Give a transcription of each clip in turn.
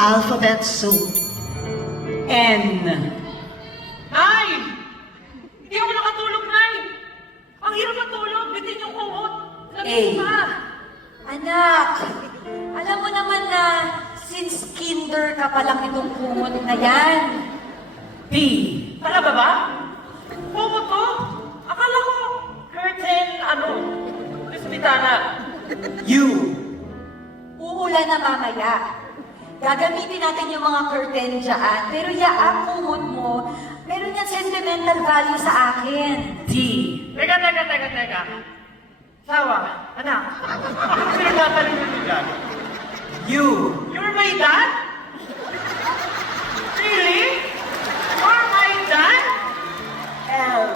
alphabet soup. N. Nay! Hindi ako nakatulog, Nay! Ang hirap matulog, bitin yung kumot. Lamig pa. Anak, alam mo naman na since kinder ka pa lang itong kumot na yan. P. Talaga ba? Kumot to? Akala ko, curtain, Bisbitana. U. Uulan na mamaya. Gagamitin natin yung mga curtain dyan, pero ang kumot mo, meron yan sentimental value sa akin. T. Teka. Sawa, anak. Ano pinagtatanong mo dyan? U. You're my dad? Really? You're my dad? L.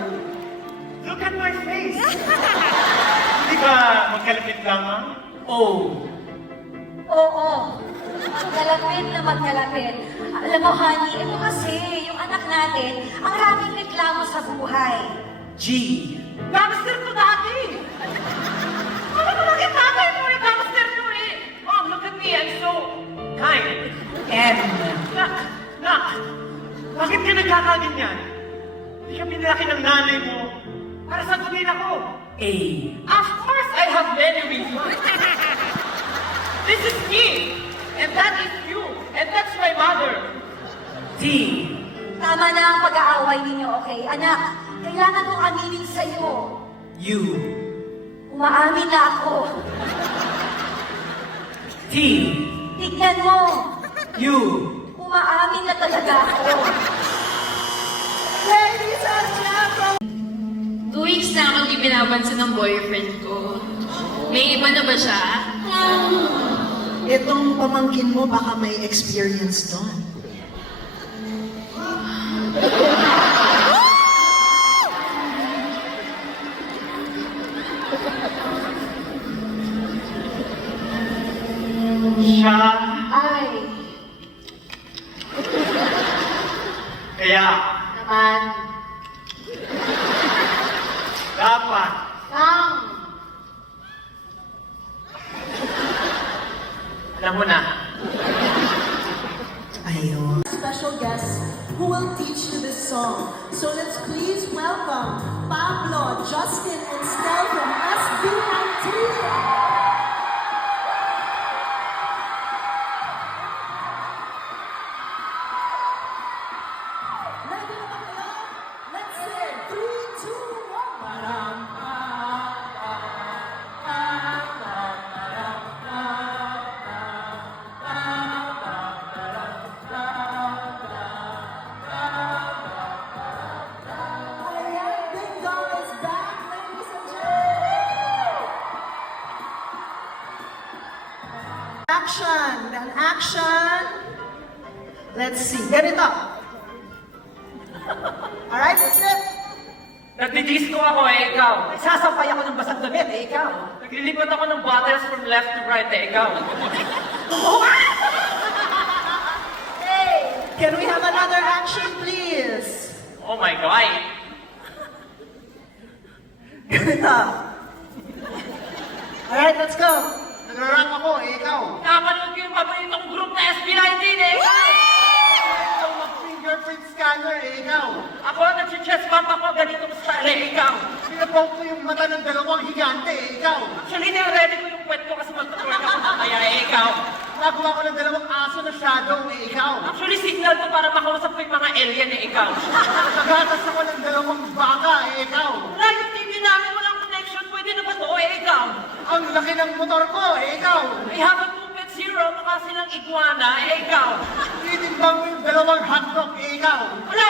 Look at my face. Hindi ba magkalapit lamang? O. Oo. Magkalapit na magkalapit. Alam mo, honey, ito kasi, yung anak natin, ang raming reklamo sa buhay. G. Gangster to dati! Ano ba bakit tatay mo eh? Gangster to eh! Oh, look at me, I'm so kind. M. Nak! Bakit ka nagkakaganyan? Hindi ka pinalaki ng nanay mo para sagutin ako. A. Of course, I have many reasons. This is me, and that is you, and that's my mother. T. Tama na ang pag-aaway ninyo, okay? Anak, kailangan kong aminin sa'yo. U. Umaamin na ako. T. Tignan mo, U. umaamin na talaga ako. Ladies and gentlemen! 2 weeks na ako di pinapansin ng boyfriend ko. May iba na ba siya? Itong pamangkin mo baka may experience doon. Siya, Ay, kaya, naman. dapat, Sam, alam mo na. Ayun. Special guest who will teach you this song. So let's please welcome Pablo, Justin, and Stel from SBIT. Ready na ba kayo? Let's sing. 3, 2, 1. Ayan, Ding Dong is back, ladies and gentlemen. Action! Then action! Let's see. Ganito. Alright, that's it. Nagdidisto ako eh, ikaw. Sasampay ako ng basang damit, ikaw. Naglilipat ako ng bottles from left to right eh, ikaw. Hey! Can we have another action, please? Oh my God. Ganito. Alright, let's go. Nagrarap ako, ikaw. Napanood ko yung paboritong group na SB19 eh, ikaw. Ikaw mag-fingerprint scanner, ikaw. Ako, nag-chest bump ako, ganitong style eh, ikaw. Pinapoke ko yung mata ng dalawang higante, ikaw. Actually, nire-ready ko yung puwet ko kasi magtutwork ako mamaya eh, ikaw. Nagawa ko ng dalawang aso na shadow, ikaw. Actually, signal to para makausap ko yung mga alien eh, ikaw. Nagatas ako ng dalawang baka, ikaw. Wala yung TV namin, walang connection, pwede na ba to eh, ikaw? Ang laki ng motor ko, ikaw. I have a 2.0, mukha silang iguana eh, ikaw. Titimbang mo yung dalawang hotdog, ikaw. Wala